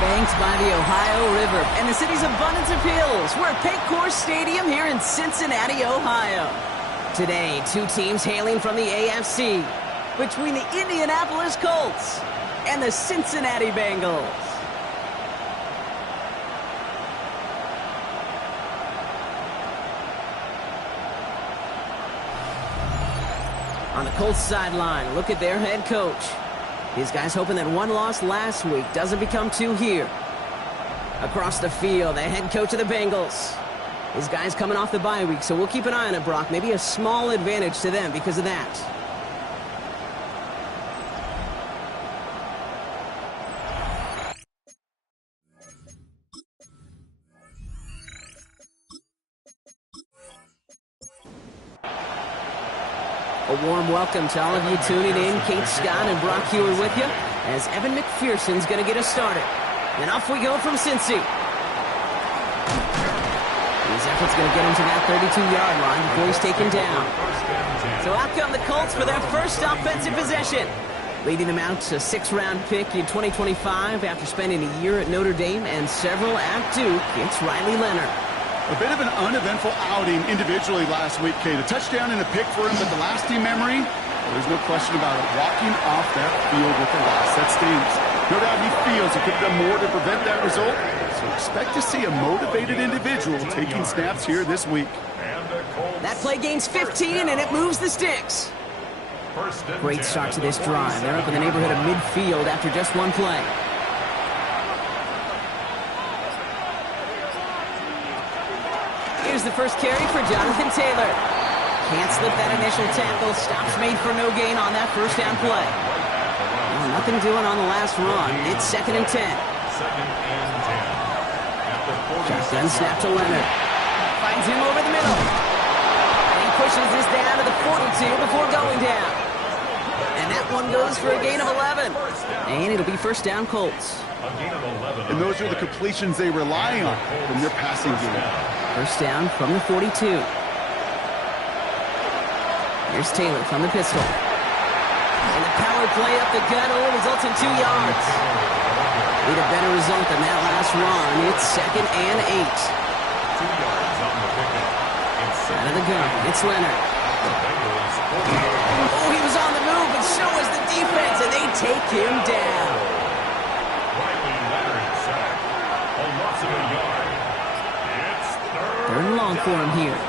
Banked by the Ohio River and the city's abundance of hills, we're at Paycor Stadium here in Cincinnati, Ohio. Today, two teams hailing from the AFC, between the Indianapolis Colts and the Cincinnati Bengals. On the Colts sideline, look at their head coach. These guys hoping that one loss last week doesn't become two here. Across the field, the head coach of the Bengals. These guys coming off the bye week, so we'll keep an eye on it, Brock. Maybe a small advantage to them because of that. A warm welcome to all of you tuning in. Kate Scott and Brock Hewer with you as Evan McPherson's going to get us started. And off we go from Cincy. His effort's going to get him to that 32-yard line before he's taken down. So out come the Colts for their first offensive possession. Leading them out to 6th-round pick in 2025 after spending a year at Notre Dame and several at Duke. It's Riley Leonard. A bit of an uneventful outing individually last week, Kate. A touchdown and a pick for him, but the lasting memory, there's no question about it. Walking off that field with a loss, that stings. No doubt he feels he could have done more to prevent that result. So expect to see a motivated individual taking snaps here this week. That play gains 15, and it moves the sticks. Great start to this drive. They're up in the neighborhood of midfield after just one play. Here's the first carry for Jonathan Taylor. Can't slip that initial tackle. Stops made for no gain on that first down play. Well, nothing doing on the last run. It's 2nd and 10. Shotgun snap to Leonard. Finds him over the middle. And he pushes this down to the 42 before going down. And that one goes for a gain of 11. And it'll be first down Colts. And those are the completions they rely on from their passing game. First down from the 42. Here's Taylor from the pistol. And the power play up the gut only results in 2 yards. Need a better result than that last run. It's 2nd and 8. 2 yards on the pickup. Out of the gun, it's Leonard. Oh, he was on the move, but so was the defense, and they take him down. Riley Leonard sacked. A loss of a yard. It's 3rd and long for him here.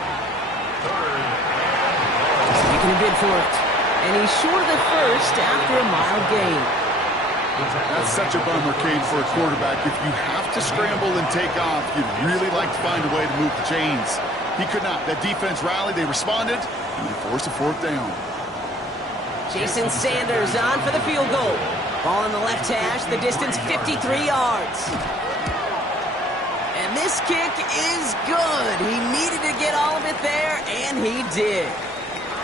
Just making a bid for it. And he's short of the first after a mild gain. That's such a bummer, Kate, for a quarterback. If you have to scramble and take off, you'd really like to find a way to move the chains. He could not. That defense rallied, they responded, and they forced a 4th down. Jason Sanders on for the field goal. Ball in the left hash, the distance 53 yards. And this kick is good. He needed to get all of it there, and he did.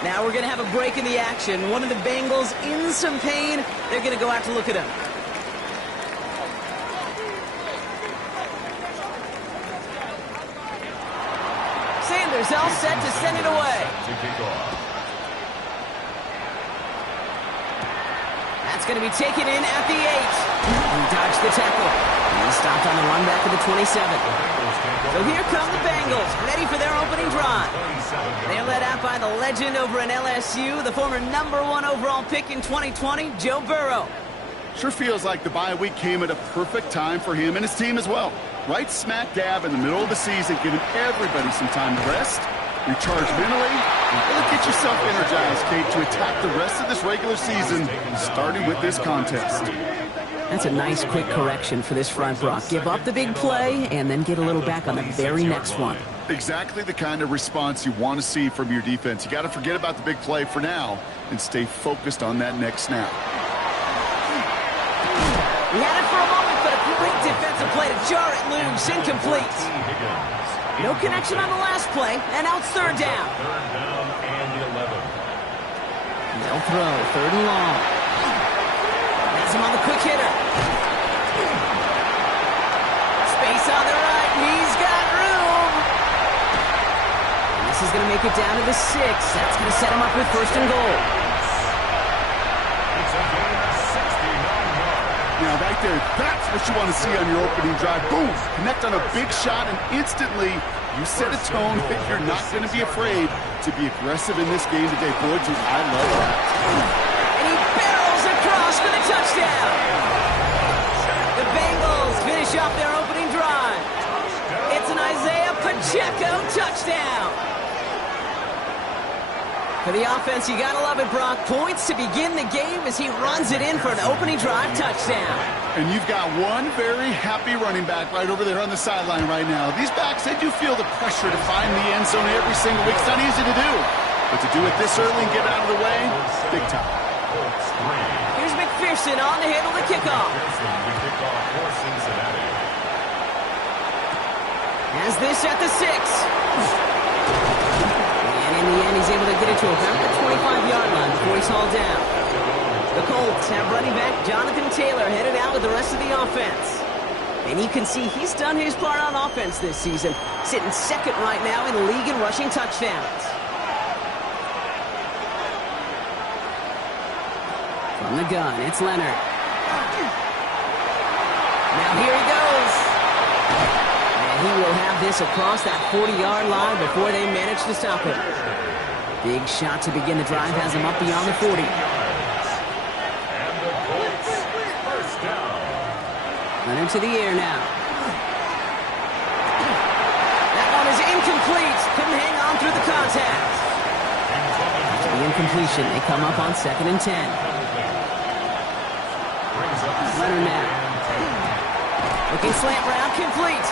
Now we're going to have a break in the action. One of the Bengals in some pain. They're going to go out to look at him. Sanders all set to send it away. That's going to be taken in at the 8. He dodged the tackle. He stopped on the run back at the 27. So here come the Bengals, ready for their opening drive. They're led out by the legend over in LSU, the former #1 overall pick in 2020, Joe Burrow. Sure feels like the bye week came at a perfect time for him and his team as well. Right smack dab in the middle of the season, giving everybody some time to rest, recharge mentally, and really get yourself energized, Kate, to attack the rest of this regular season, starting with this contest. That's a nice quick correction for this front, Brock. Give up the big play and then get a little back on the very next one. Exactly the kind of response you want to see from your defense. You got to forget about the big play for now and stay focused on that next snap. He had it for a moment, but a great defensive play to jar it loose. Incomplete. No connection on the last play, and now it's 3rd down. 3rd down and 11. They'll throw, 3rd and long. Has him on the quick hitter. Space on the right, and he's got room. And this is going to make it down to the 6. That's going to set him up with first and goal. It's a gain of 69 yards. Now, right there, that's what you want to see on your opening drive. Boom! Connect on a big shot, and instantly you set a tone that you're not going to be afraid to be aggressive in this game today. Boy, dude, I love that. And he barrels across for the touchdown. The Bengals finish off their opening drive. It's an Isaiah Pacheco touchdown. For the offense, you gotta love it, Brock. Points to begin the game as he runs it in for an opening drive touchdown. And you've got one very happy running back right over there on the sideline right now. These backs, they do feel the pressure to find the end zone every single week. It's not easy to do. But to do it this early and get it out of the way, big time. Here's McPherson on the handle to kickoff. Has this at the 6. And in the end, he's able to get it to about the 25-yard line before he's hauled down. The Colts have running back Jonathan Taylor headed out with the rest of the offense. And you can see he's done his part on offense this season, sitting second right now in the league in rushing touchdowns. From the gun, it's Leonard. Now here he goes. And he will have this across that 40-yard line before they manage to stop him. Big shot to begin the drive has him up beyond the 40. Leonard to the air now. That one is incomplete. Couldn't hang on through the contact. After the incompletion, they come up on 2nd and 10. Leonard now. Looking slant route, complete.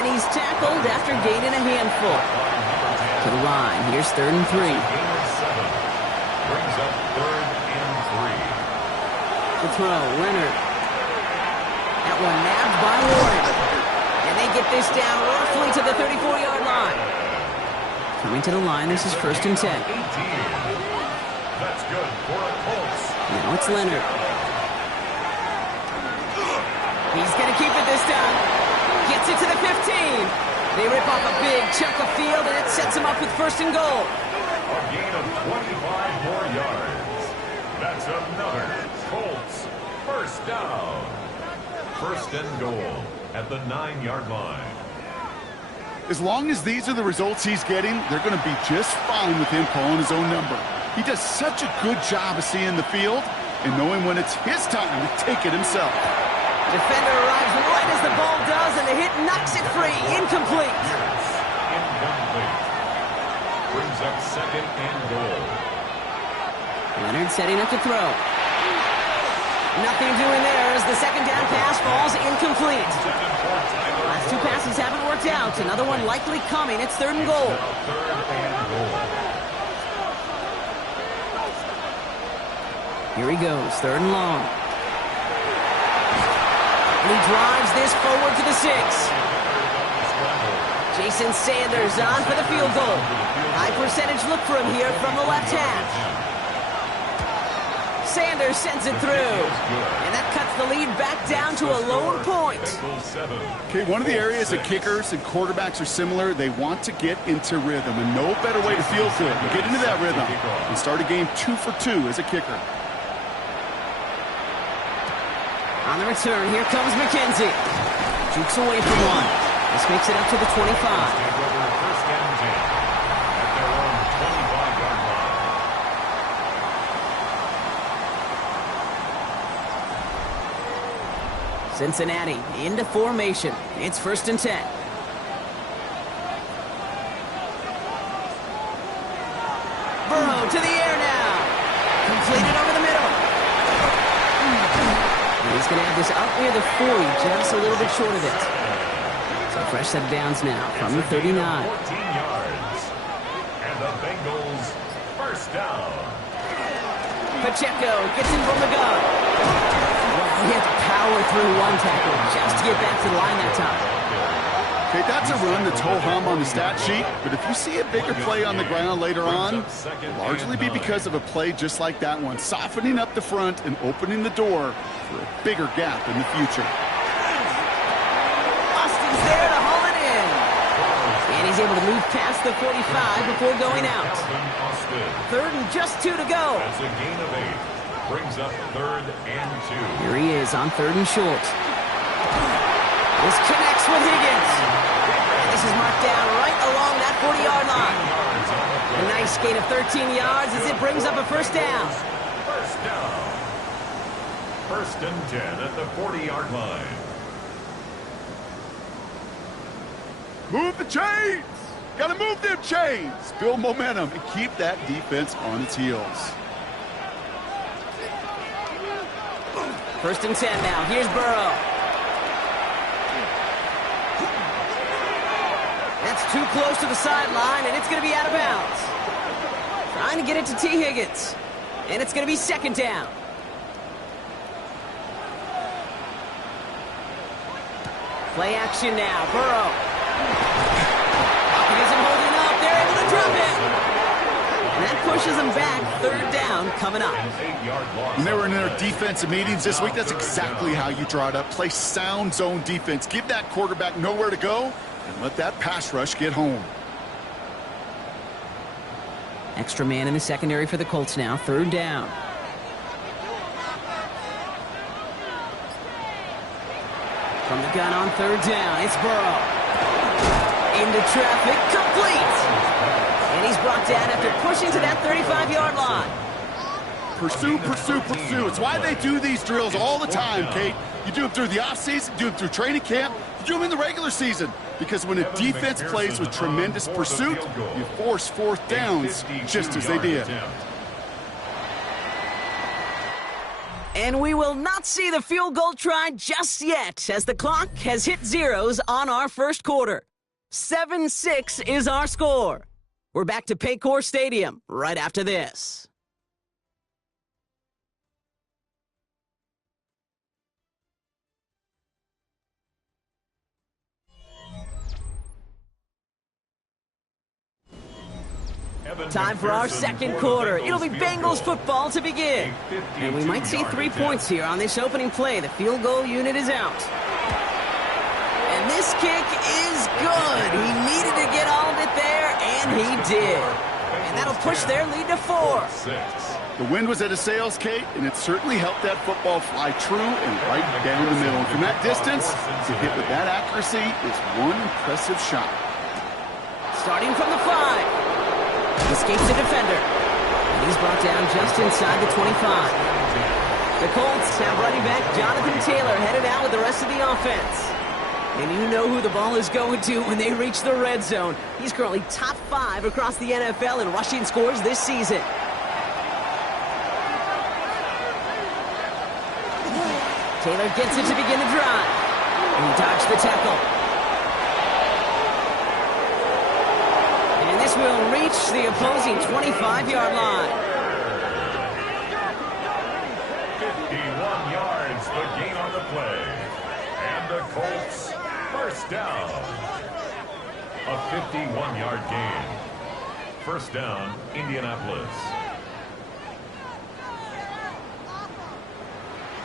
And he's tackled after gaining a handful. To the line, here's 3rd and 3. Brings up 3rd and 3. To throw, Leonard. That one nabbed by Warren. And they get this down roughly to the 34-yard line. Coming to the line, this is 1st and 10. 18. That's good for the Colts. Now it's Leonard. He's going to keep it this time. Gets it to the 15. They rip off a big chunk of field, and it sets him up with 1st and goal. A gain of 25 more yards. That's another Colts 1st down. 1st and goal at the 9-yard line. As long as these are the results he's getting, they're going to be just fine with him calling his own number. He does such a good job of seeing the field and knowing when it's his time to take it himself. Defender arrives right as the ball does, and the hit knocks it free. Incomplete. Incomplete. Brings up 2nd and goal. Leonard setting up to throw. Nothing doing there as the 2nd down pass falls incomplete. Last 2 passes haven't worked out. Another one likely coming. It's 3rd and goal. 3rd and goal. Here he goes, 3rd and long. And he drives this forward to the 6. Jason Sanders on for the field goal. High percentage look for him here from the left half. Sanders sends it through. And that cuts the lead back down to a lone point. Okay, one of the areas that kickers and quarterbacks are similar, they want to get into rhythm. And no better way to feel good than get into that rhythm and start a game 2 for 2 as a kicker. On the return, here comes McKenzie. Jukes away from one. This makes it up to the 25. Cincinnati into formation. It's 1st and 10. Burrow to the air now. Completed over the middle. And he's going to have this up near the 40, just a little bit short of it. So fresh set of downs now from the 39. 14 yards. And the Bengals 1st down. Pacheco gets in from the gun. Well, he had to power through one tackle just to get back to the line that time. Okay, that's a run that's ho-hum on the stat sheet, but if you see a bigger play on the ground later on, it'll largely be because of a play just like that one, softening up the front and opening the door for a bigger gap in the future. Lost He's able to move past the 45 before going out. 3rd and just 2 to go. That's a gain of 8. Brings up 3rd and 2. Here he is on 3rd and short. This connects with Higgins. And this is marked down right along that 40-yard line. A nice gain of 13 yards as it brings up a first down. First down. 1st and 10 at the 40-yard line. Move the chains! Gotta move them chains! Build momentum and keep that defense on its heels. 1st and 10 now. Here's Burrow. That's too close to the sideline, and it's going to be out of bounds. Trying to get it to T. Higgins. And it's going to be 2nd down. Play action now. Burrow. He isn't holding up. They're able to drop it. And that pushes them back. 3rd down coming up. When they were in their defensive meetings this week, that's exactly how you draw it up. Play sound zone defense. Give that quarterback nowhere to go and let that pass rush get home. Extra man in the secondary for the Colts now. 3rd down. From the gun on 3rd down, it's Burrow. Into traffic, complete. And he's brought down after pushing to that 35-yard line. Pursue, pursue, pursue. It's why they do these drills all the time, Kate. You do them through the offseason, you do them through training camp, you do them in the regular season. Because when a defense plays with tremendous pursuit, you force 4th downs just as they did. And we will not see the field goal try just yet as the clock has hit zeros on our 1st quarter. 7-6 is our score. We're back to Paycor Stadium right after this. Time for our 2nd quarter. It'll be Bengals football to begin. And we might see 3 points here on this opening play. The field goal unit is out. And this kick is good. He needed to get all of it there, and he did. And that'll push their lead to 4. The wind was at a sails, Kate, and it certainly helped that football fly true and right down the middle. And from that distance, to hit with that accuracy is one impressive shot. Starting from the 5. Escapes the defender. And he's brought down just inside the 25. The Colts have running back Jonathan Taylor headed out with the rest of the offense. And you know who the ball is going to when they reach the red zone. He's currently top 5 across the NFL in rushing scores this season. Taylor gets it to begin the drive. And he dodged the tackle. And this will reach the opposing 25-yard line. 51 yards, the gain on the play. And the Colts, 1st down. A 51-yard gain. 1st down, Indianapolis.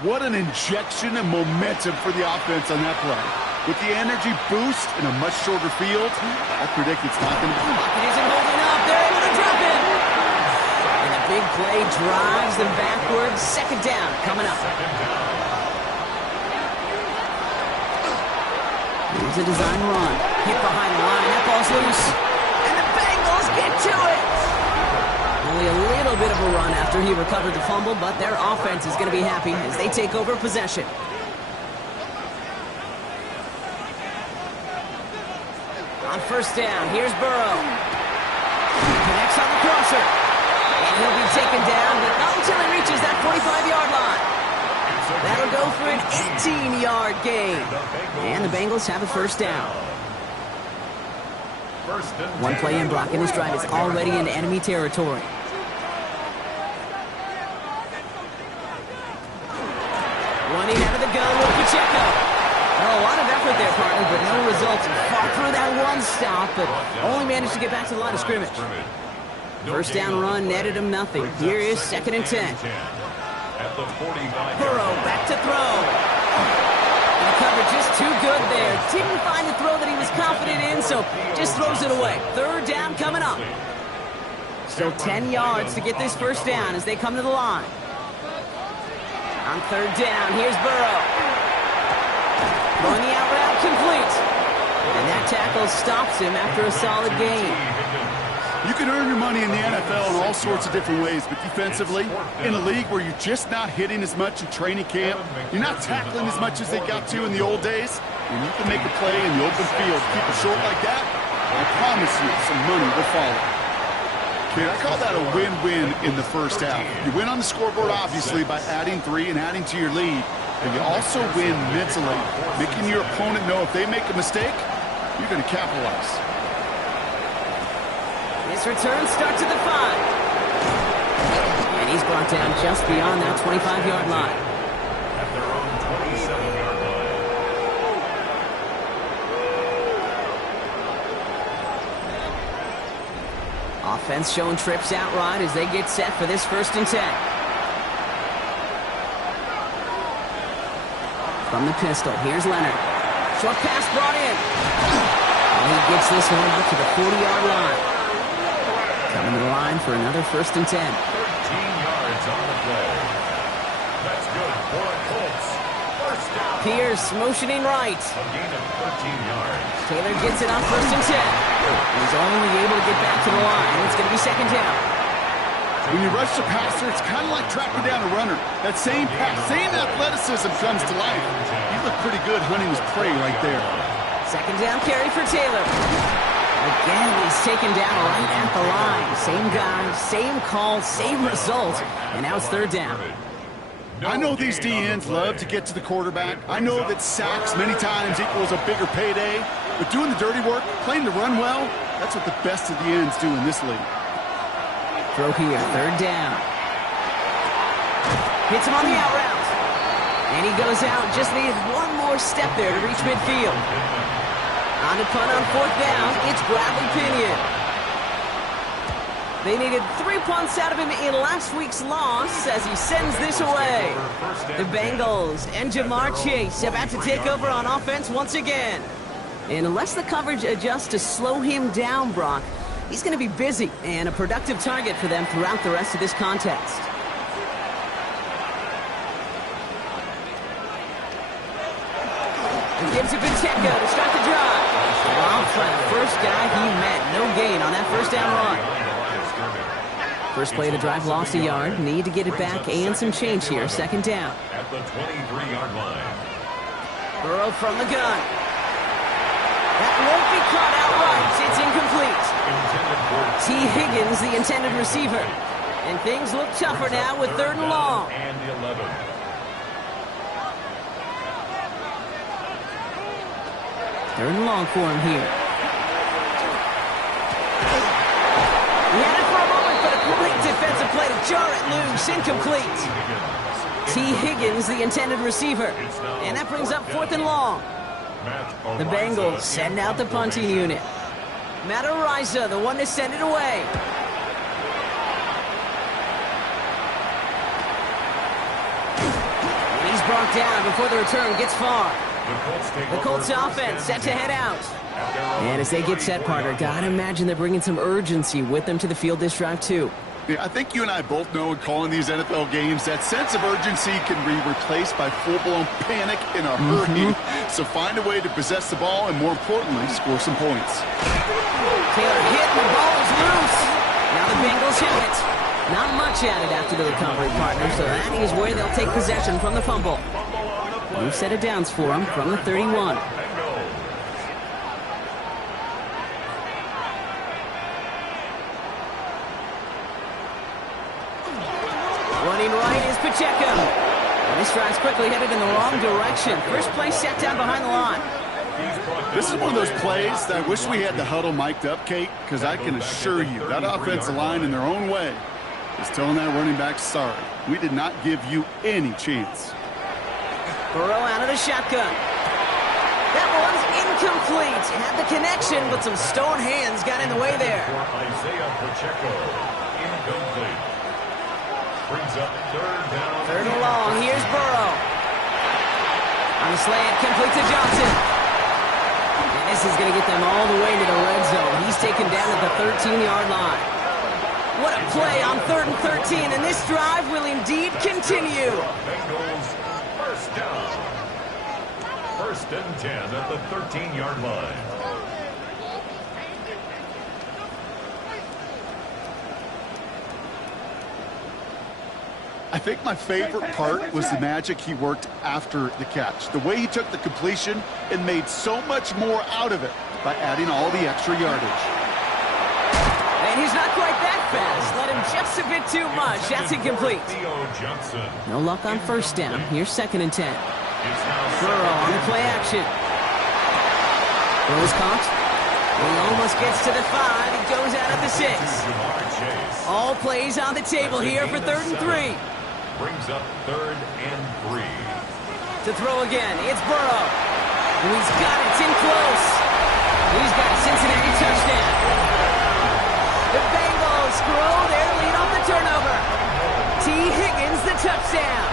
What an injection of momentum for the offense on that play. With the energy boost in a much shorter field, I predict it's not going to be. It isn't holding up. They're able to drop it. And the big play drives them backwards. 2nd down coming up. Here's a design run. Hit behind the line. That ball's loose. And the Bengals get to it. Only a little bit of a run after he recovered the fumble, but their offense is going to be happy as they take over possession. On 1st down, here's Burrow. He connects on the crosser. And he'll be taken down, but not until he reaches that 45-yard line. That'll go for an 18-yard gain. And the Bengals have a 1st down. One play in, Brock, and his drive is already in enemy territory. Running out of the gun with Pacheco. Well, a lot of effort there, partner, but no results. He fought through that one stop, but only managed to get back to the line of scrimmage. 1st down run netted him nothing. Here is 2nd and 10. Burrow back to throw. And cut coverage just too good there. Didn't find the throw that he was confident in, so just throws it away. Third down coming up. Still 10 yards to get this first down as they come to the line. On third down, here's Burrow. Throwing the out route complete. And that tackle stops him after a solid gain. You can earn your money in the NFL in all sorts of different ways, but defensively, in a league where you're just not hitting as much in training camp, you're not tackling as much as they got to in the old days, and you can make a play in the open field, keep it short like that, I promise you some money will follow. Kid, I call that a win-win in the first half. You win on the scoreboard, obviously, by adding 3 and adding to your lead, but you also win mentally, making your opponent know if they make a mistake, you're going to capitalize. This return starts at the 5. And he's brought down just beyond that 25-yard line. At their own 27-yard line. Offense showing trips outright as they get set for this 1st and 10. From the pistol, here's Leonard. Short pass brought in. And he gets this one out to the 40-yard line. Coming to the line for another 1st and 10. 13 yards on the play. That's good for the Colts. First down. Pierce motioning right. A gain of 13 yards. Taylor gets it on 1st and 10. He's only able to get back to the line. It's going to be 2nd down. When you rush the passer, it's kind of like tracking down a runner. That same pass, same athleticism comes to life. He looked pretty good hunting his prey right there. 2nd down carry for Taylor. Again, he's taken down right at the line. Same guy, same call, same result. And now it's 3rd down. I know these DNs love to get to the quarterback. I know that sacks many times equals a bigger payday. But doing the dirty work, playing the run well, that's what the best of the ends do in this league. Throw here, 3rd down. Hits him on the out route. And he goes out. Just needed one more step there to reach midfield. On to punt on 4th down, it's Bradley Pinion. They needed 3 punts out of him in last week's loss as he sends this away. The Bengals and Jamar Chase about to take over on offense once again. And unless the coverage adjusts to slow him down, Brock, he's going to be busy and a productive target for them throughout the rest of this contest. He gives it Pacheco to start the drive. First guy he met. No gain on that 1st down run. First play of the drive lost a yard. Need to get it back and some change here. 2nd down. At the 23-yard line. Burrow from the gun. That won't be caught outright. It's incomplete. T. Higgins, the intended receiver. And things look tougher now with 3rd and long. And the 11. 3rd and long for him here. He had it for a moment, but a great defensive play to jar it loose. Incomplete. T. Higgins, the intended receiver. And that brings up 4th and long. The Bengals send out the punting unit. Matt Ariza, the one to send it away. And he's brought down before the return gets far. The Colts offense set to head out. And as they get set, partner, gotta imagine they're bringing some urgency with them to the field this drive, too. Yeah, I think you and I both know in calling these NFL games that sense of urgency can be replaced by full-blown panic in a hurry. So find a way to possess the ball and, more importantly, score some points. Taylor hit and the ball is loose. Now the Bengals have it. Not much added after the recovery, partner, so that is where they'll take possession from the fumble. New set of downs for them from the 31. Running right is Pacheco. And this drive's quickly headed in the wrong direction. First play set down behind the line. This is one of those plays that I wish we had the huddle mic'd up, Kate, because I can assure you that offensive line in their own way is telling that running back, sorry, we did not give you any chance. Burrow out of the shotgun. That one's incomplete. Had the connection, but some stone hands got in the way there. Isaiah Pacheco, incomplete. Brings up 3rd down. 3rd and long. Here's Burrow. On the slant, complete to Johnson. And this is going to get them all the way into the red zone. He's taken down at the 13-yard line. What a play on 3rd and 13, and this drive will indeed continue. Bengals first down. 1st and 10 at the 13-yard line. I think my favorite part was the magic he worked after the catch. The way he took the completion and made so much more out of it by adding all the extra yardage. And he's not quite that fast. Let him just a bit too much. That's incomplete. No luck on 1st down. Here's 2nd and 10. Burrow on the play action. Burrow's caught. He almost gets to the 5. He goes out at the 6. All plays on the table here for 3rd and 3. Brings up 3rd and 3. To throw again, it's Burrow. He's got it. It's in close. He's got a Cincinnati touchdown. The Bengals grow their lead off the turnover. T. Higgins the touchdown.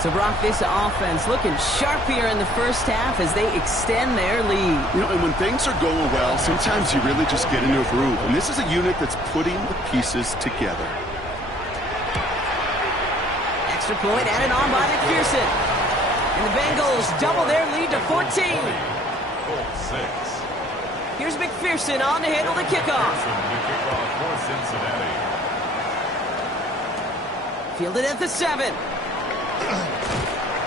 So, Brock, this offense looking sharp here in the 1st half as they extend their lead. You know, and when things are going well, sometimes you really just get into a groove. And this is a unit that's putting the pieces together. Extra point added on by McPherson. And the Bengals double their lead to 14. Colts 6. Here's McPherson on to handle the kickoff. For Cincinnati. Fielded at the 7.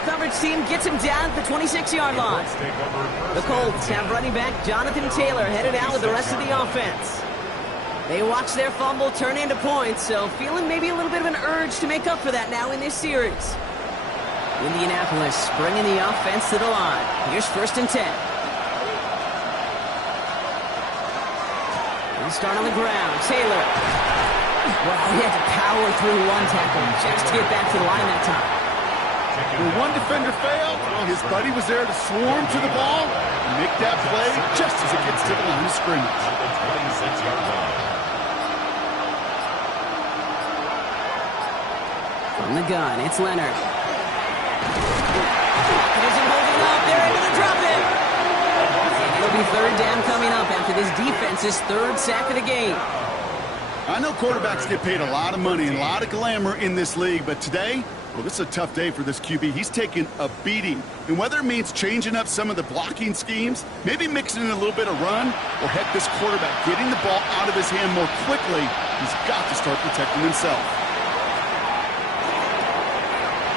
Coverage team gets him down at the 26-yard line. The Colts have running back Jonathan Taylor headed out with the rest of the offense. They watch their fumble turn into points, so feeling maybe a little bit of an urge to make up for that now in this series. Indianapolis bringing the offense to the line. Here's 1st and 10. He'll start on the ground. Taylor. Wow, he had to power through one tackle just to get back to the line that time. When one defender failed, his buddy was there to swarm to the ball and make that play just as it gets to the line of scrimmage. From the gun, it's Leonard. It isn't holding up. They're able to drop it. And it'll be 3rd down coming up after this defense's 3rd sack of the game. I know quarterbacks get paid a lot of money and a lot of glamour in this league, but today, well, this is a tough day for this QB. He's taking a beating. And whether it means changing up some of the blocking schemes, maybe mixing in a little bit of run, or heck, this quarterback getting the ball out of his hand more quickly, he's got to start protecting himself.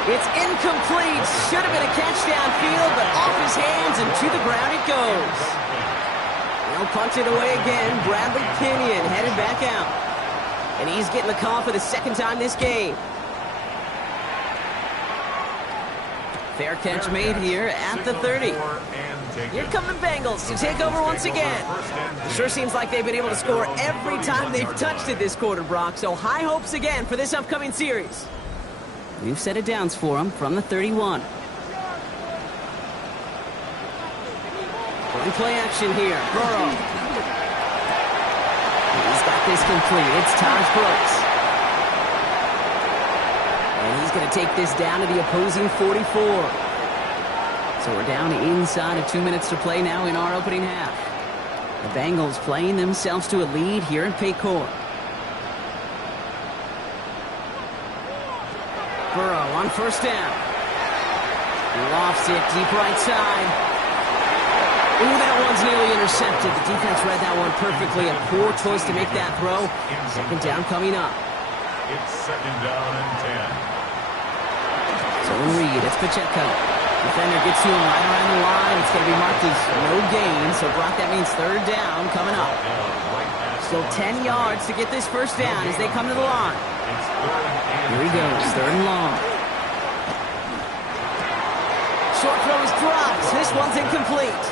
It's incomplete. Should have been a catch downfield, but off his hands and to the ground it goes. They'll punch it away again. Bradley Pinion headed back out. And he's getting the call for the 2nd time this game. Fair catch made here at the 30. Here come the Bengals to take over once again. It sure seems like they've been able to score every time they've touched it this quarter, Brock. So high hopes again for this upcoming series. New set of downs for them from the 31. Run play action here. Burrow. He's got this complete. It's Taj Brooks. And he's going to take this down to the opposing 44. So we're down inside of 2 minutes to play now in our opening half. The Bengals playing themselves to a lead here in Paycor. Burrow on 1st down. He lofts it deep right side. Ooh, that one's nearly intercepted. The defense read that one perfectly. A poor choice to make that throw. 2nd down coming up. It's 2nd down and 10. So in read, it's Pacheco. Defender gets to him right around the line. It's going to be marked as no gain. So, Brock, that means 3rd down coming up. Still 10 yards to get this 1st down as they come to the line. Here he goes, 3rd and long. Short throw is dropped. This one's incomplete.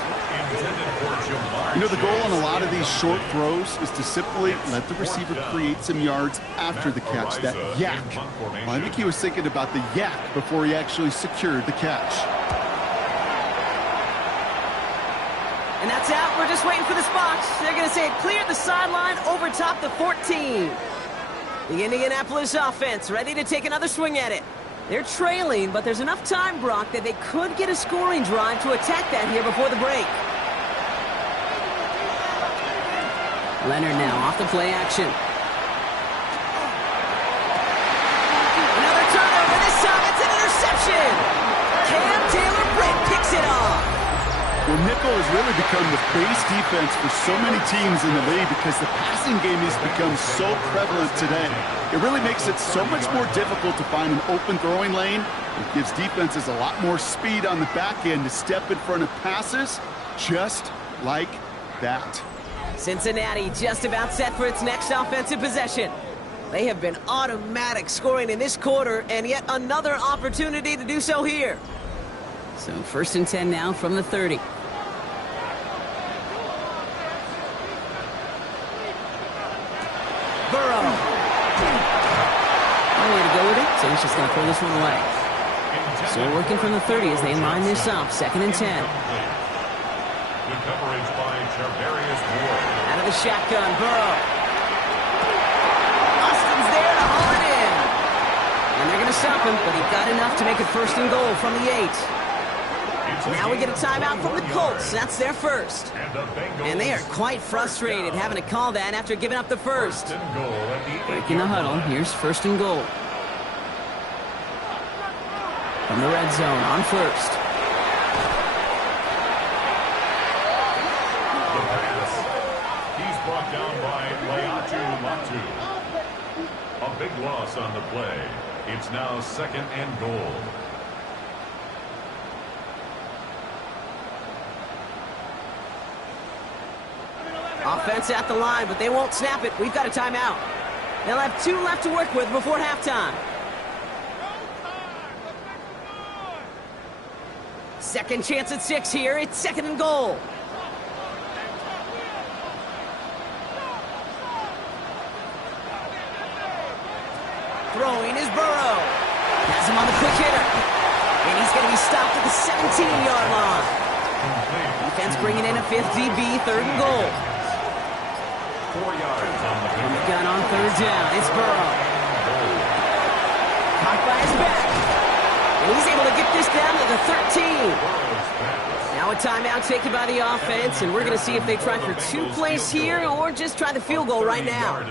You know, the goal on a lot of these short throws is to simply let the receiver create some yards after the catch, that yak. Well, I think he was thinking about the yak before he actually secured the catch. And that's out. We're just waiting for the spots. They're going to say it cleared the sideline over top the 14. The Indianapolis offense ready to take another swing at it. They're trailing, but there's enough time, Brock, that they could get a scoring drive to attack that here before the break. Leonard now off the play action. Another turnover. This time it's an interception. Cam Taylor-Britt picks it off. Well, nickel has really become the base defense for so many teams in the league because the passing game has become so prevalent today. It really makes it so much more difficult to find an open throwing lane. It gives defenses a lot more speed on the back end to step in front of passes just like that. Cincinnati just about set for its next offensive possession. They have been automatic scoring in this quarter, and yet another opportunity to do so here. So 1st and 10 now from the 30. Burrow. No way to go with it, so he's just going to throw this one away. So working from the 30 as they line this up, 2nd and 10. Good coverage by Charvarius Ward. Out of the shotgun, Burrow. Austin's there to haul it in. And they're going to stop him, but he got enough to make it 1st and goal from the 8. Now we get a timeout from the Colts. That's their first. And they are quite frustrated having to call that after giving up the first. Breaking the huddle. Here's 1st and goal. From the red zone on 1st. The pass. He's brought down by Laiatu Latu. A big loss on the play. It's now 2nd and goal. Offense at the line, but they won't snap it. We've got a timeout. They'll have 2 left to work with before halftime. Second chance at 6 here. It's 2nd and goal. Throwing is Burrow. Has him on the quick hitter. And he's going to be stopped at the 17-yard line. Defense bringing in a 5th DB, 3rd and goal. 4 yards on the From the gun on 3rd down. It's Burrow. Caught by his back. And he's able to get this down to the 13. Now a timeout taken by the offense, and we're going to see if they try for 2 plays here or just try the field goal right now.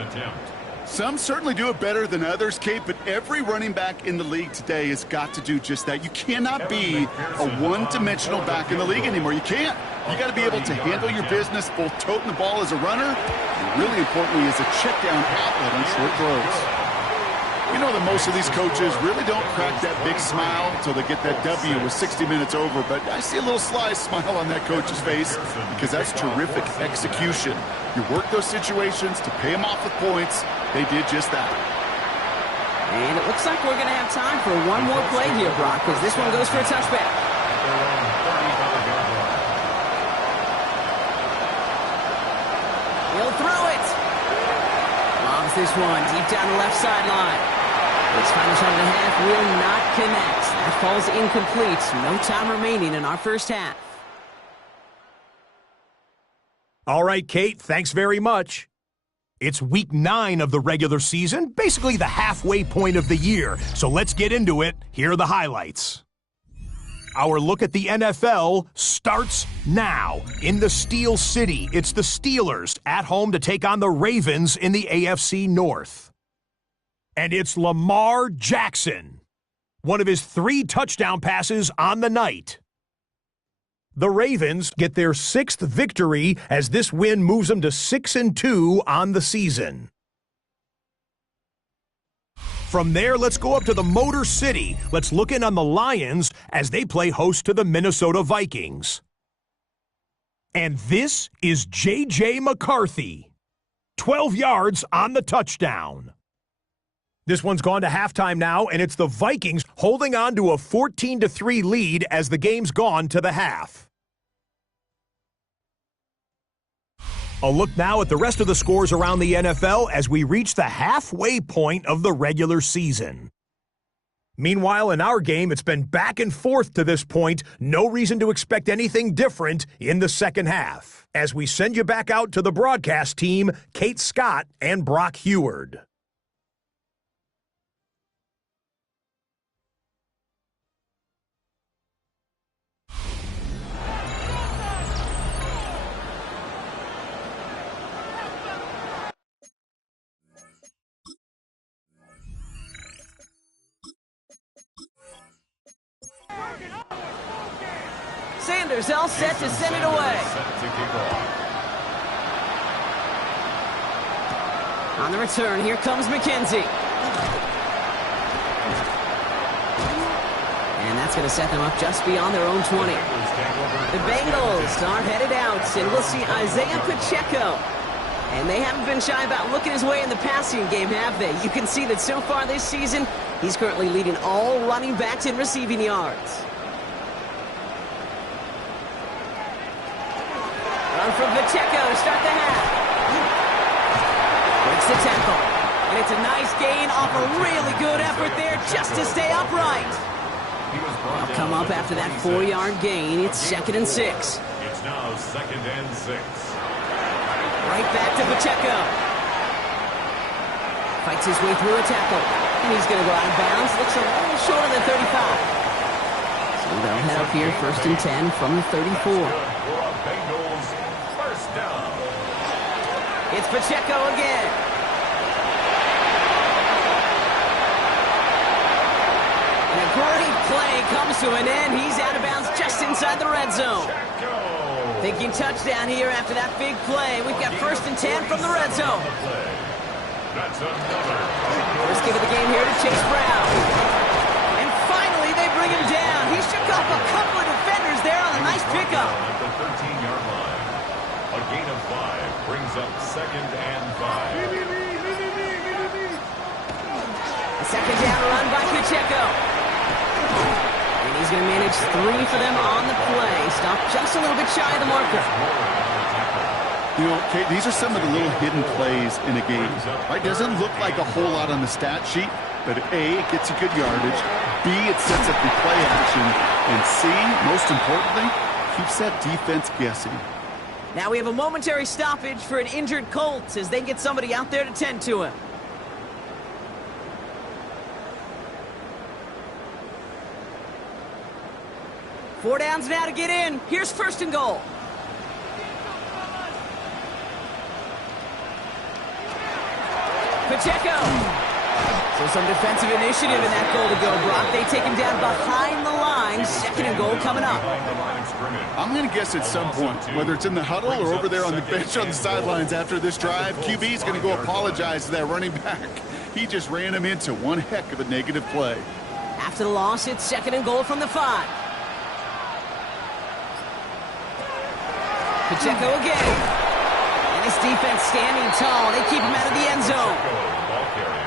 Some certainly do it better than others, Kate, but every running back in the league today has got to do just that. You cannot be a one-dimensional back in the league anymore. You can't. You got to be able to handle your business, both toting the ball as a runner, and really importantly as a check-down outlet on short throws. You know that most of these coaches really don't crack that big smile until they get that W with 60 minutes over, but I see a little sly smile on that coach's face because that's terrific execution. You work those situations to pay them off with points. They did just that. And it looks like we're going to have time for one more play here, Brock, because this one goes for a touchback. He'll throw it. Lobs this one deep down the left sideline. This final shot of the half will not connect. That falls incomplete. No time remaining in our first half. All right, Kate, thanks very much. It's week 9 of the regular season, basically the halfway point of the year. So let's get into it. Here are the highlights. Our look at the NFL starts now. In the Steel City, it's the Steelers at home to take on the Ravens in the AFC North. And it's Lamar Jackson, one of his 3 touchdown passes on the night. The Ravens get their 6th victory as this win moves them to 6-2 on the season. From there, let's go up to the Motor City. Let's look in on the Lions as they play host to the Minnesota Vikings. And this is J.J. McCarthy. 12 yards on the touchdown. This one's gone to halftime now, and it's the Vikings holding on to a 14-3 lead as the game's gone to the half. A look now at the rest of the scores around the NFL as we reach the halfway point of the regular season. Meanwhile, in our game, it's been back and forth to this point. No reason to expect anything different in the second half. As we send you back out to the broadcast team, Kate Scott and Brock Heward. Defenders all set to send it away. On the return, here comes McKenzie. And that's going to set them up just beyond their own 20. The Bengals are headed out, and we'll see Isaiah Pacheco. And they haven't been shy about looking his way in the passing game, have they? You can see that so far this season, he's currently leading all running backs in receiving yards. Run from Pacheco to start the half. Breaks the tackle. And it's a nice gain off a really good effort there just to stay upright. They'll come up after that 4-yard gain. It's 2nd and 6. It's now 2nd and 6. Right back to Pacheco. Fights his way through a tackle. And he's going to go out of bounds. Looks a little shorter than 35. So they'll head up here 1st and 10 from the 34. Bengals first down. It's Pacheco again. And a great play comes to an end. He's out of bounds just inside the red zone. Thinking touchdown here after that big play. We've got 1st and 10 from the red zone. First kick of the game here to Chase Brown. And finally they bring him down. He shook off a couple of defenders there on a nice pickup. At the 13-yard line. A gain of 5 brings up 2nd and 5. A 2nd down run by Pacheco. And he's going to manage 3 for them on the play. Stopped just a little bit shy of the marker. You know, Kate, these are some of the little hidden plays in a game. Right? Doesn't look like a whole lot on the stat sheet, but A, it gets you good yardage. B, it sets up the play action. And C, most importantly, keeps that defense guessing. Now we have a momentary stoppage for an injured Colts as they get somebody out there to tend to him. Four downs now to get in. Here's 1st and goal. Pacheco. So some defensive initiative in that goal to go, Brock. They take him down behind the line. 2nd and goal coming up. I'm going to guess at some point, whether it's in the huddle or over there on the bench on the sidelines after this drive, QB is going to go apologize to that running back. He just ran him into one heck of a negative play. After the loss, it's 2nd and goal from the 5. Pacheco again. And this defense standing tall. They keep him out of the end zone.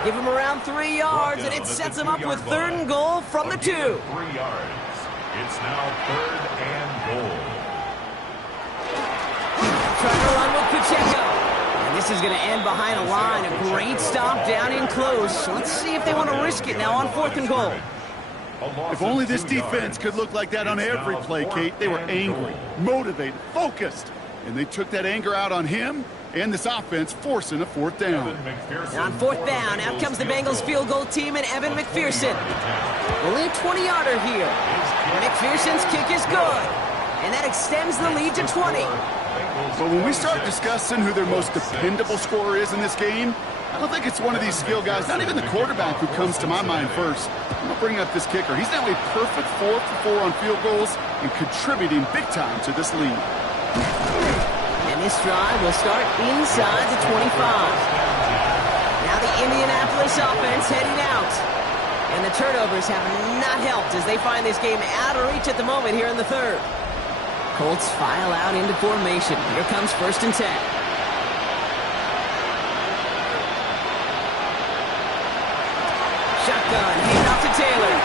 Give him around 3 yards, and it sets him up with 3rd and goal from the 2. 3 yards. It's now 3rd and goal. Trying to run with Pacheco. And this is going to end behind a line. A great stop down in close. Let's see if they want to risk it now on 4th and goal. If only this defense could look like that on every play, Kate. They were angry, motivated, focused. And they took that anger out on him and this offense, forcing a 4th down. And on 4th down, out comes the Bengals field goal team and Evan McPherson. Only a 20-yarder here. McPherson's kick is good. And that extends the lead to 20. But when we start discussing who their most dependable scorer is in this game, I don't think it's one of these skill guys, not even the quarterback, who comes to my mind first. I'm going to bring up this kicker. He's now a perfect 4 for 4 on field goals and contributing big time to this lead. And this drive will start inside the 25. Now the Indianapolis offense heading out. And the turnovers have not helped as they find this game out of reach at the moment here in the 3rd. Colts file out into formation. Here comes 1st and 10. Shotgun, hand off to Taylor.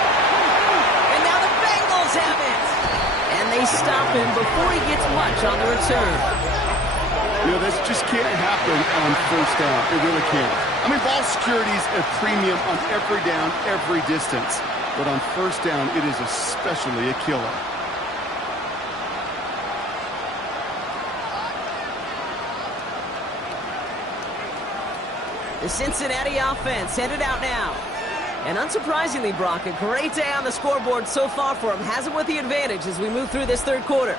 And now the Bengals have it. And they stop him before he gets much on the return. You know, this just can't happen on 1st down. It really can't. I mean, ball security's a premium on every down, every distance. But on 1st down, it is especially a killer. The Cincinnati offense headed out now. And unsurprisingly, Brock, a great day on the scoreboard so far for him. Has him with the advantage as we move through this 3rd quarter.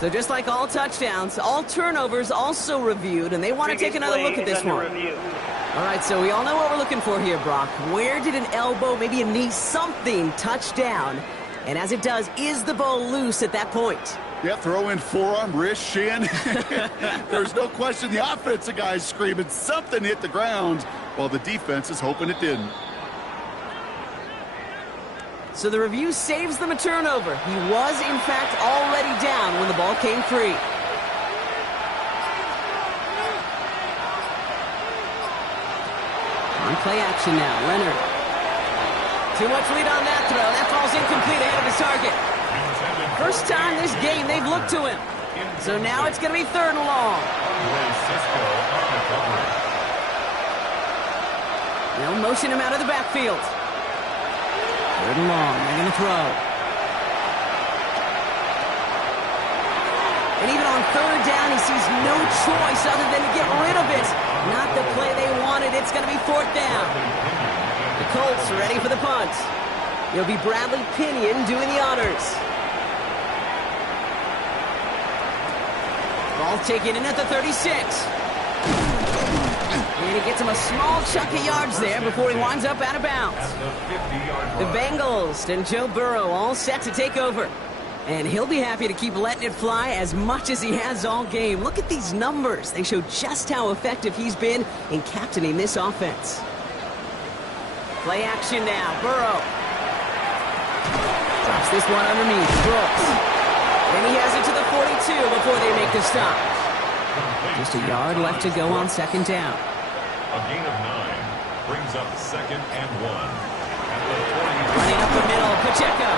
So just like all touchdowns, all turnovers also reviewed, and they want to take another look at this one. All right, so we all know what we're looking for here, Brock. Where did an elbow, maybe a knee, something touch down And as it does, is the ball loose at that point? Yeah, throw in forearm, wrist, shin. There's no question the offensive guy's screaming something hit the ground while the defense is hoping it didn't. So the review saves them a turnover. He was, in fact, already down when the ball came free. On play action now, Leonard. Too much lead on that throw. That ball's incomplete ahead of his target. First time this game they've looked to him. So now it's going to be 3rd and long. They'll motion him out of the backfield. 3rd and long. They're going to throw. And even on 3rd down, he sees no choice other than to get rid of it. Not the play they wanted. It's going to be 4th down. The Colts ready for the punt. It'll be Bradley Pinion doing the honors. Ball taken in at the 36. And he gets him a small chunk of yards there before he winds up out of bounds. The Bengals and Joe Burrow all set to take over. And he'll be happy to keep letting it fly as much as he has all game. Look at these numbers. They show just how effective he's been in captaining this offense. Play action now. Burrow. Drops this one underneath. Brooks. And he has it to the 42 before they make the stop. Just a yard left to go on 2nd down. A gain of 9 brings up 2nd and 1. Running up the middle, Pacheco.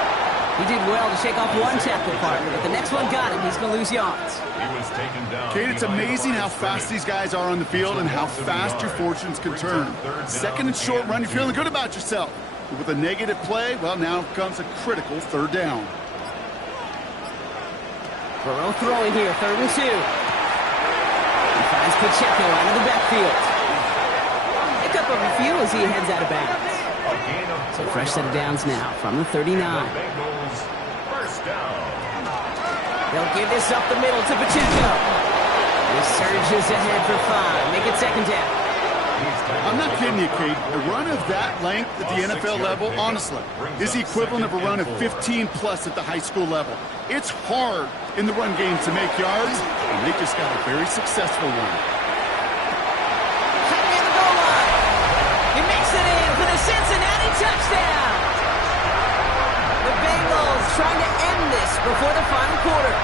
He did well to shake off one tackle partner, but the next one got him. He's going to lose yards. He was taken down. Kate, it's amazing how fast these guys are on the field and how fast your fortunes can turn. 2nd and short run, you're feeling good about yourself. But with a negative play, well, now comes a critical 3rd down. Burrow throwing here, 3rd and 2. He finds Pacheco out of the backfield. Pick up a few as he heads out of bounds. So fresh set of downs now from the 39. They'll give this up the middle to Pacheco. He surges ahead for 5. Make it 2nd down. I'm not kidding you, Kate. A run of that length at the NFL level, honestly, is the equivalent of a run of 15-plus at the high school level. It's hard in the run game to make yards, and they just got a very successful one. Cutting in the goal line. He makes it in for the Cincinnati touchdown. The Bengals trying to end this before the final quarter.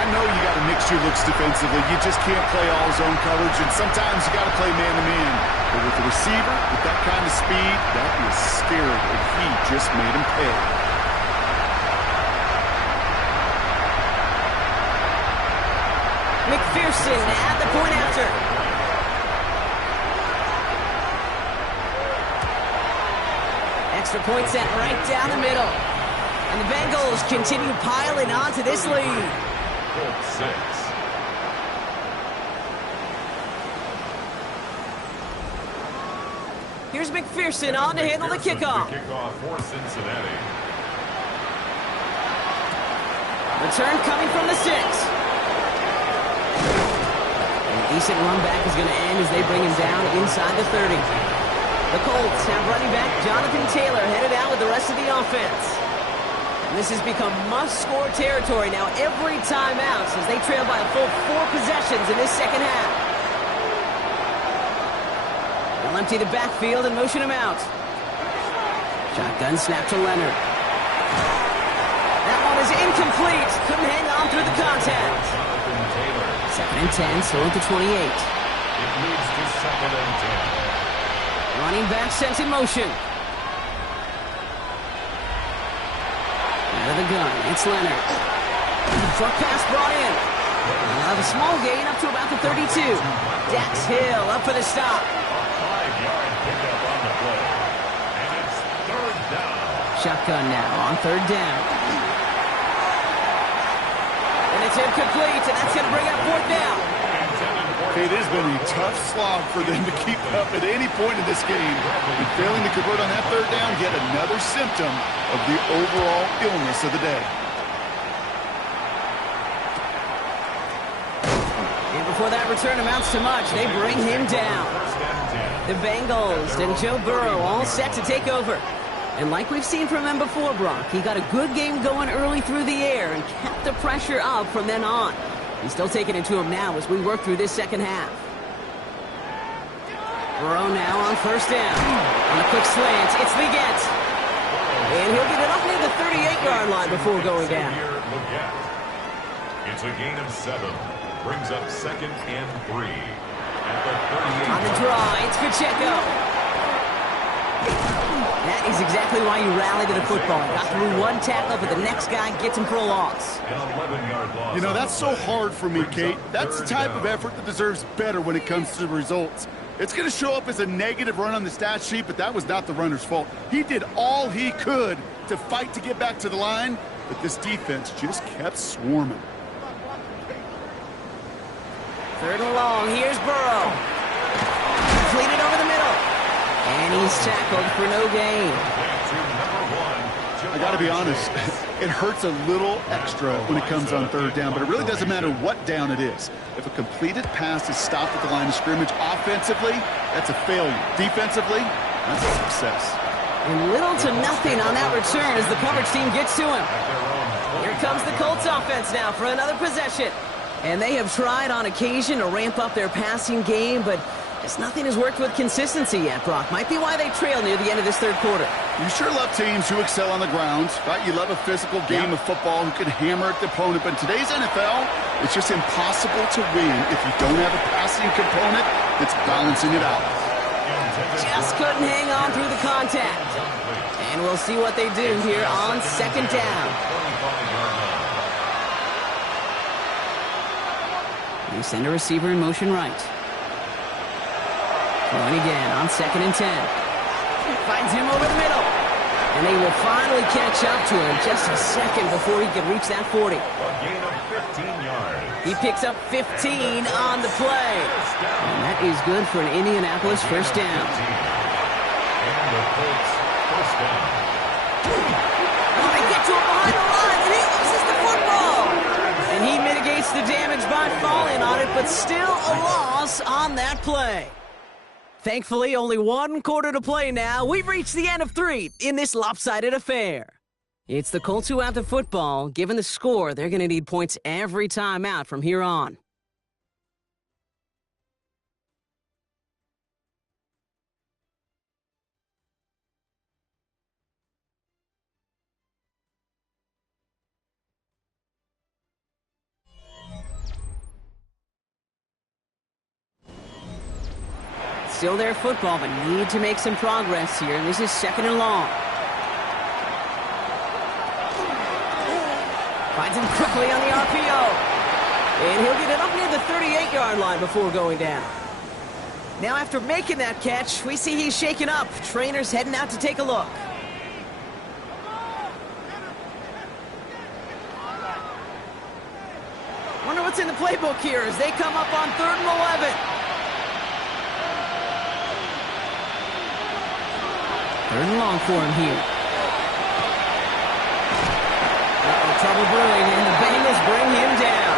I know you got to mix your looks defensively. You just can't play all zone coverage, and sometimes you got to play man-to-man. But with the receiver, with that kind of speed, that is scary, and he just made him pay. McPherson at the point after. Extra point set right down the middle. And the Bengals continue piling on to this lead. 6. Here's McPherson on to handle the kickoff. Kickoff for Cincinnati. Return coming from the 6. A decent run back is going to end as they bring him down inside the 30. The Colts have running back Jonathan Taylor headed out with the rest of the offense. And this has become must-score territory now every time out as they trail by a full 4 possessions in this second half. They'll empty the backfield and motion him out. Shotgun snap to Leonard. That one is incomplete. Couldn't hang on through the contact. 2nd and 10, still at the 28. It moves to 2nd and 10. Running back sent in motion. Out of the gun, it's Leonard. Short pass brought in. Now a small gain up to about the 32. Dax Hill up for the stop. 5-yard pickup on the play. And it's 3rd down. Shotgun now on 3rd down. And it's incomplete, and that's going to bring up 4th down. It has been a tough slog for them to keep up at any point in this game. And failing to convert on that 3rd down, yet another symptom of the overall illness of the day. And before that return amounts to much, they bring him down. The Bengals and Joe Burrow all set to take over. And like we've seen from him before, Brock, he got a good game going early through the air and kept the pressure up from then on. He's still taking it to him now as we work through this second half. Burrow now on first down. On a quick slant, it's Leggett. And he'll get it up near the 38-yard line before going down. It's a gain of 7. Brings up 2nd and 3. At the 38. On the draw, it's Pacheco. That is exactly why you rally to the football. Got through one tackle, but the next guy gets him for a loss. An 11-yard loss. You know, that's so hard for me, Kate. That's the type of effort that deserves better when it comes to the results. It's going to show up as a negative run on the stat sheet, but that was not the runner's fault. He did all he could to fight to get back to the line, but this defense just kept swarming. 3rd and long, here's Burrow. Completed over the middle. And he's tackled for no gain. I got to be honest, it hurts a little extra when it comes on 3rd down, but it really doesn't matter what down it is. If a completed pass is stopped at the line of scrimmage offensively, that's a failure. Defensively, that's a success. And little to nothing on that return as the coverage team gets to him. Here comes the Colts offense now for another possession. And they have tried on occasion to ramp up their passing game, but just nothing has worked with consistency yet, Brock. Might be why they trail near the end of this 3rd quarter. You sure love teams who excel on the ground, right? You love a physical game of football who can hammer at the opponent, but in today's NFL, it's just impossible to win if you don't have a passing component that's balancing it out. Just couldn't hang on through the contact. And we'll see what they do here on 2nd down. You send a receiver in motion right. Throwing again on 2nd and 10. Finds him over the middle. And they will finally catch up to him just a second before he can reach that 40. A gain of 15 yards. He picks up 15 on the play. And that is good for an Indianapolis first down. And the Colts first down. Oh, they get to him behind the line, and he loses the football. And he mitigates the damage by falling on it, but still a loss on that play. Thankfully, only 1 quarter to play now. We've reached the end of 3 in this lopsided affair. It's the Colts who have the football. Given the score, they're going to need points every time out from here on. Still their football, but need to make some progress here. And this is 2nd and long. Finds him quickly on the RPO. And he'll get it up near the 38-yard line before going down. Now after making that catch, we see he's shaken up. Trainer's heading out to take a look. Wonder what's in the playbook here as they come up on 3rd and 11. 3rd and long for him here. Trouble brewing, and the Bengals bring him down.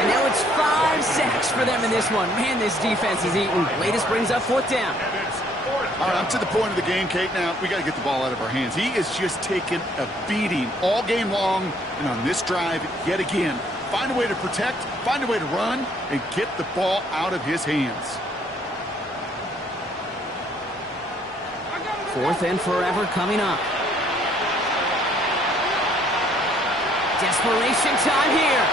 And now it's 5 sacks for them in this one. Man, this defense is eating. Latest brings up 4th down. All right, I'm to the point of the game, Kate. Now, we got to get the ball out of our hands. He is just taking a beating all game long, and on this drive, yet again, find a way to protect, find a way to run, and get the ball out of his hands. 4th and forever coming up. Desperation time here.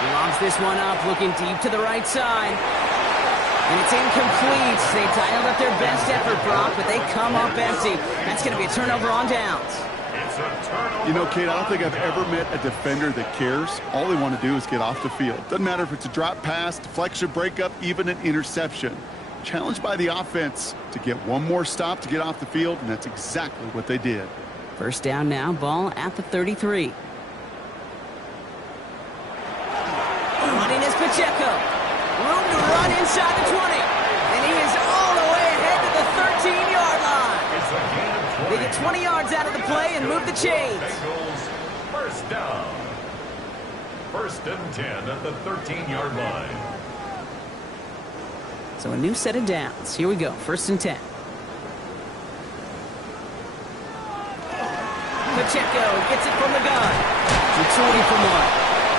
He lobs this one up, looking deep to the right side. And it's incomplete. They dialed up their best effort, Brock, but they come up empty. That's going to be a turnover on downs. It's a turnover. You know, Kate, I don't think I've ever met a defender that cares. All they want to do is get off the field. Doesn't matter if it's a drop pass, deflection, breakup, even an interception. Challenged by the offense to get one more stop to get off the field, and that's exactly what they did. First down now, ball at the 33. Running is Pacheco. Room to run inside the 20. And he is all the way ahead to the 13-yard line. It's a gain of 20. They get 20 yards out of the play and move the chains. Bengals first down. 1st and 10 at the 13-yard line. So a new set of downs. Here we go. 1st and 10. Pacheco gets it from the gun. Utility from one.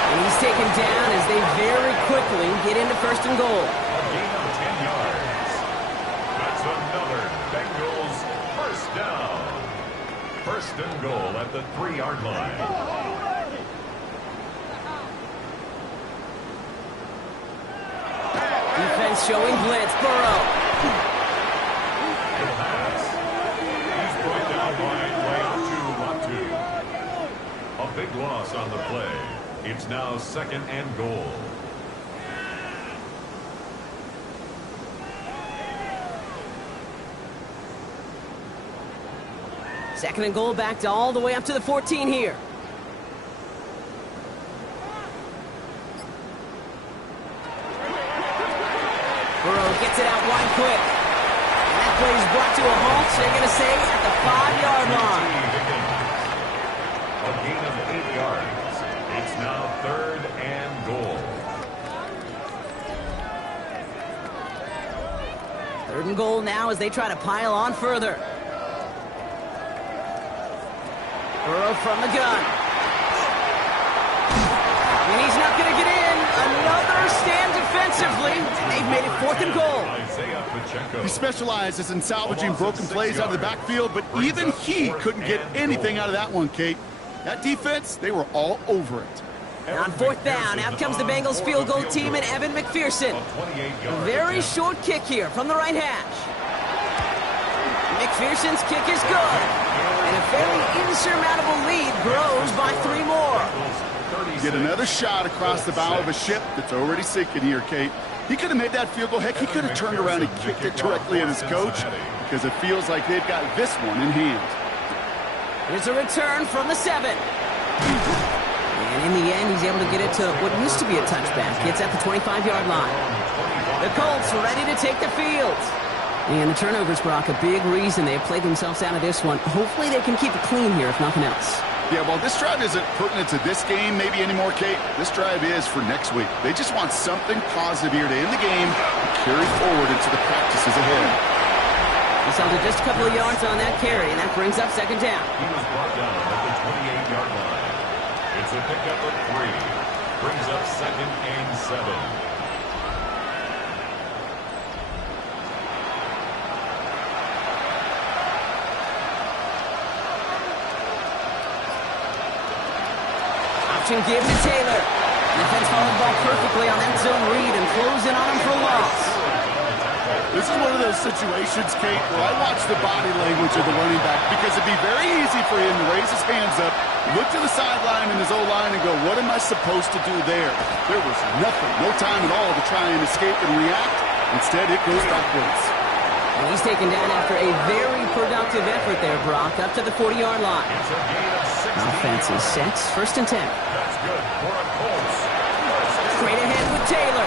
And he's taken down as they very quickly get into first and goal. A gain of 10 yards. That's another Bengals first down. First and goal at the 3-yard line. Defense showing blitz. Burrow. The pass. He's brought down by way to Latu. A big loss on the play. It's now second and goal. Second and goal, backed all the way up to the 14 here. Burrow gets it out wide quick. And that play is brought to a halt, they're going to say, at the 5-yard line. A gain of 8 yards. It's now third and goal. Third and goal now as they try to pile on further. Burrow from the gun. And he's not going to get in. Another stand defensively. And they've made it fourth and goal. He specializes in salvaging broken plays out of the backfield, but even he couldn't get anything out of that one, Kate. That defense, they were all over it. And on fourth down, out comes the Bengals field goal team and Evan McPherson. A very short kick here from the right hash. McPherson's kick is good. And a fairly insurmountable lead grows by 3 more. Get another shot across the bow of a ship that's already sinking here, Kate. He could have made that field goal. Heck, he could have turned around and kicked it directly at his coach because it feels like they've got this one in hand. Here's a return from the 7. And in the end, he's able to get it to what used to be a touchback. It's at the 25-yard line. The Colts are ready to take the field. And the turnovers, Brock, a big reason they have played themselves out of this one. Hopefully they can keep it clean here, if nothing else. Yeah, well, this drive isn't pertinent to this game maybe anymore, Kate. This drive is for next week. They just want something positive here to end the game and carry forward into the practices ahead. He's held it just a couple of yards on that carry, and that brings up second down. He was brought down at the 28-yard line. It's a pickup of 3. Brings up second and 7. Option give to Taylor. Defense followed the ball perfectly on that zone read and closing on him for a loss. This is one of those situations, Kate, where I watch the body language of the running back because it'd be very easy for him to raise his hands up, look to the sideline in his O-line and go, what am I supposed to do there? There was nothing, no time at all to try and escape and react. Instead, it goes backwards. And he's taken down after a very productive effort there, Brock, up to the 40-yard line. It's a gain of 16. Offense is set, first and 10. That's good for a Colts. Straight ahead with Taylor.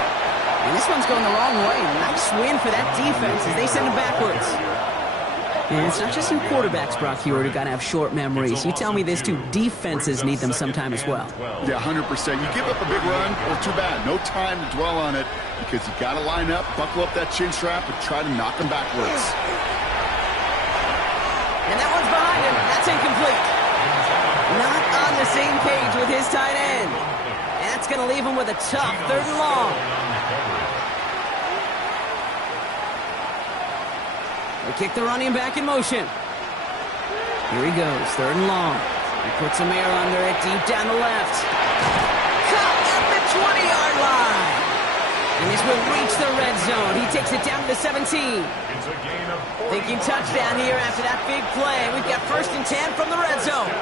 And this one's going the wrong way. Nice win for that defense as they send him backwards. And it's not just in quarterbacks, Brock Hewitt, who got to have short memories. You tell me this too, defenses need them sometime as well. Yeah, 100%. You give up a big run, well, too bad. No time to dwell on it because you got to line up, buckle up that chin strap, and try to knock them backwards. And that one's behind him. That's incomplete. Not on the same page with his tight end. And that's going to leave him with a tough third and long. They kick the running back in motion. Here he goes, third and long. He puts some air under it, deep down the left. Caught at the 20-yard line. And this will reach the red zone. He takes it down to the 17. It's a gain of 40. Thinking touchdown here after that big play. We've got first and 10 from the red zone.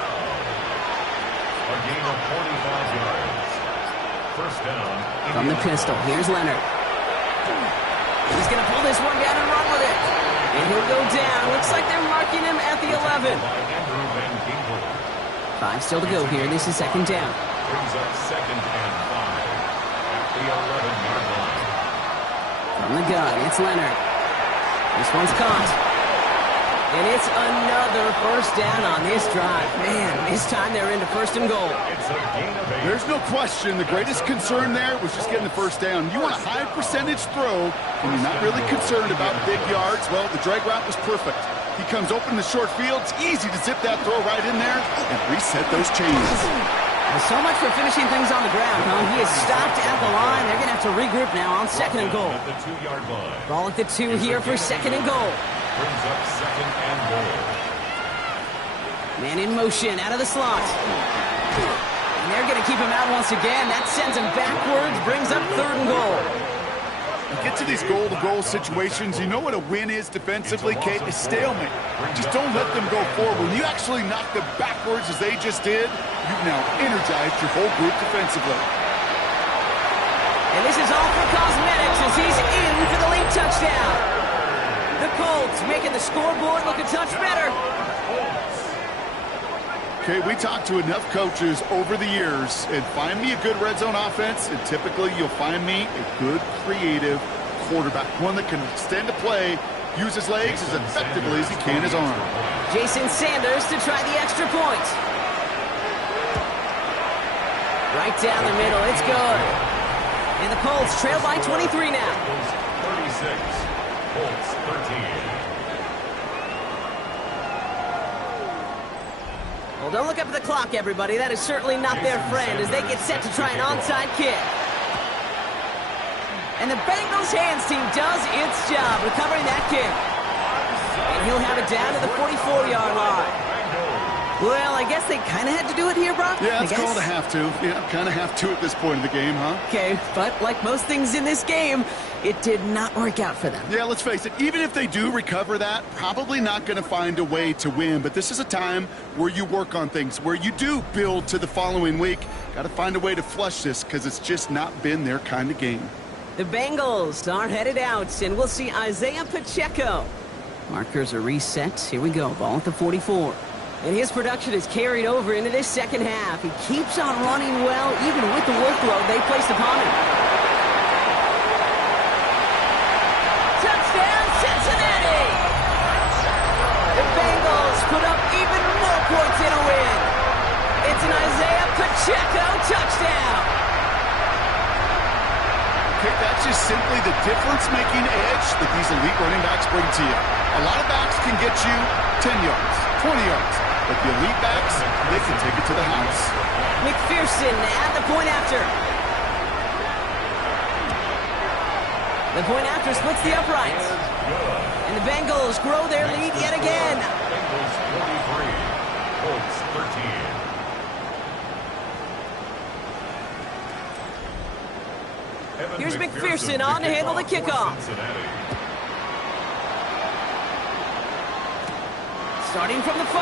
A gain of 45 yards. First down. From the pistol, here's Leonard. He's going to pull this one down and run with it. And he'll go down. Looks like they're marking him at the 11. 5 still to go here. This is second down. Brings up second and 5 at the 11-yard line. From the gun, it's Leonard. This one's caught. And it's another first down on this drive. Man, this time they're into first and goal. It's a gain of 8. There's no question. The greatest concern there was just getting the first down. You want a high percentage throw, and you're not really concerned about big yards. Well, the drag route was perfect. He comes open in the short field. It's easy to zip that throw right in there and reset those chains. Well, so much for finishing things on the ground, huh? He is stopped at the line. They're going to have to regroup now on second and goal. At the 2-yard line. Ball at the 2 here for second and goal. Brings up second and goal. Man in motion, out of the slot. And they're going to keep him out once again. That sends him backwards, brings up third and goal. You get to these goal-to-goal situations, you know what a win is defensively, Kate? Is stalemate. Just don't let them go forward. When you actually knock them backwards as they just did, you've now energized your whole group defensively. And this is all for cosmetics as he's in for the late touchdown. The Colts making the scoreboard look a touch better. Okay, we talked to enough coaches over the years, and find me a good red zone offense, and typically you'll find me a good creative quarterback, one that can extend a play, use his legs as effectively as he can his arm. Jason Sanders to try the extra point. Right down the middle, it's good. And the Colts trail by 23 now. 36, Colts 13. Well, don't look up at the clock, everybody. That is certainly not their friend as they get set to try an onside kick. And the Bengals hands team does its job recovering that kick. And he'll have it down to the 44-yard line. Well, I guess they kind of had to do it here, Brock. Yeah, it's called a have to. Yeah, kind of have to at this point in the game, huh? Okay, but like most things in this game, it did not work out for them. Yeah, let's face it, even if they do recover that, probably not going to find a way to win. But this is a time where you work on things, where you do build to the following week. Got to find a way to flush this because it's just not been their kind of game. The Bengals are headed out, and we'll see Isaiah Pacheco. Markers are reset. Here we go, ball at the 44. And his production is carried over into this second half. He keeps on running well, even with the workload they placed upon him. Touchdown, Cincinnati! The Bengals put up even more points in a win. It's an Isaiah Pacheco touchdown. Okay, that's just simply the difference-making edge that these elite running backs bring to you. A lot of backs can get you 10 yards, 20 yards. But the elite backs, they can take it to the house. McPherson at the point after. The point after splits the uprights. And the Bengals grow their lead yet again. Bengals 43, Colts 13. Here's McPherson on to handle the kickoff. Starting from the 5.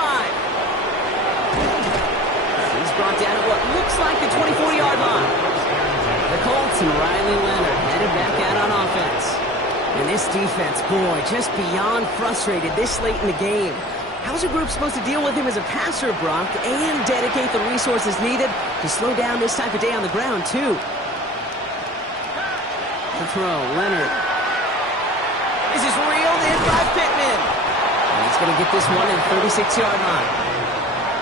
He's brought down at what looks like the 24-yard line. The Colts and Riley Leonard headed back out on offense. And this defense, boy, just beyond frustrated this late in the game. How's a group supposed to deal with him as a passer, Brock, and dedicate the resources needed to slow down this type of day on the ground, too? The throw, Leonard. This is reeled in by Pittman. And he's going to get this one at the 36-yard line.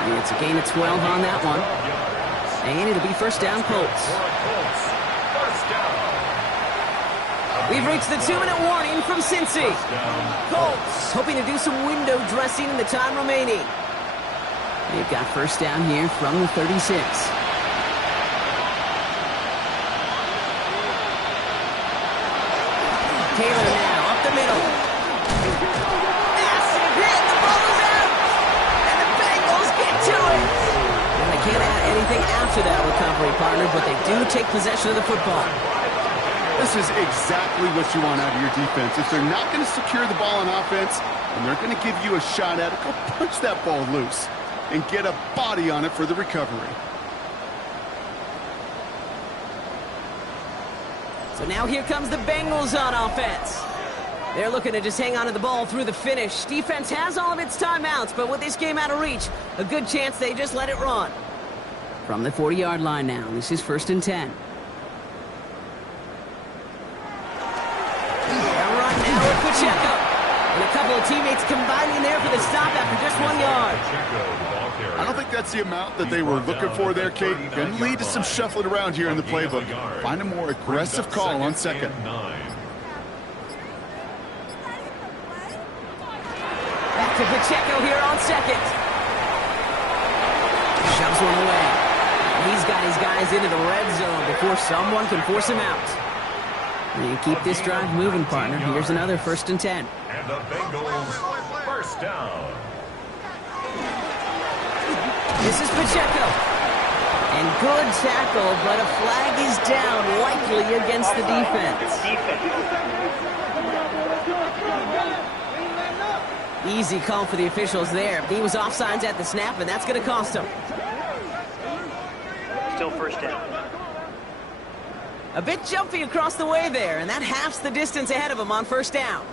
And it's a gain of 12 on that one. And it'll be first down, Colts. We've reached the 2-minute warning from Cincy. Colts hoping to do some window dressing in the time remaining. They've got first down here from the 36. Taylor now up the middle. Massive hit. The ball is out. And the Bengals get to it. And they can't add anything after that recovery, partner, but they do take possession of the football. This is exactly what you want out of your defense. If they're not going to secure the ball on offense, and they're going to give you a shot at it, go punch that ball loose and get a body on it for the recovery. So now here comes the Bengals on offense. They're looking to just hang on to the ball through the finish. Defense has all of its timeouts, but with this game out of reach, a good chance they just let it run. From the 40-yard line now, this is first and 10. A run now with Pacheco. And a couple couple of teammates combining there for the stop after just 1 yard. I don't think that's the amount that they were looking for there, Kate. Going to lead to some shuffling around here in the playbook. Find a more aggressive call on second. Back to Pacheco here on second. Shoves one away. He's got his guys into the red zone before someone can force him out. You keep this drive moving, partner. Here's another 1st and 10. And the Bengals first down. This is Pacheco. And good tackle, but a flag is down, likely against the defense. Easy call for the officials there. He was offsides at the snap, and that's going to cost him. Still first down. A bit jumpy across the way there, and that halves the distance ahead of him on 1st down.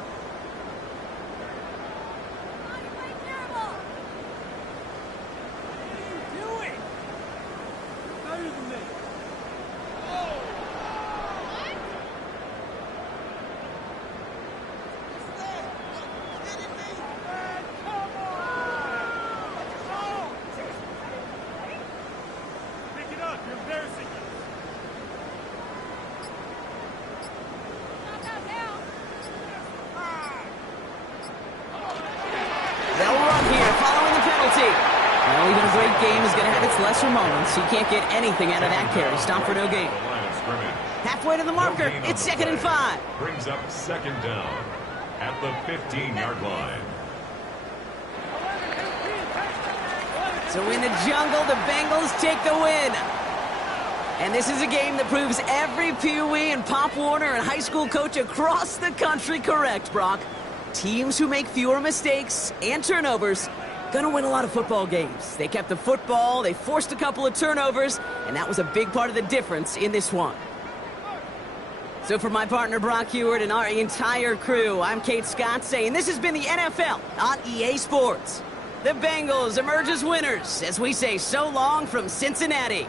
He can't get anything out of that carry. Stop for no gain. Halfway to the marker. It's 2nd and 5. Brings up 2nd down at the 15-yard line. So in the jungle, the Bengals take the win. And this is a game that proves every Pee Wee and Pop Warner and high school coach across the country correct, Brock. Teams who make fewer mistakes and turnovers gonna win a lot of football games. They kept the football, they forced a couple of turnovers, and that was a big part of the difference in this one. So for my partner Brock Heward and our entire crew, I'm Kate Scott saying this has been the NFL on EA Sports. The Bengals emerge as winners as we say so long from Cincinnati.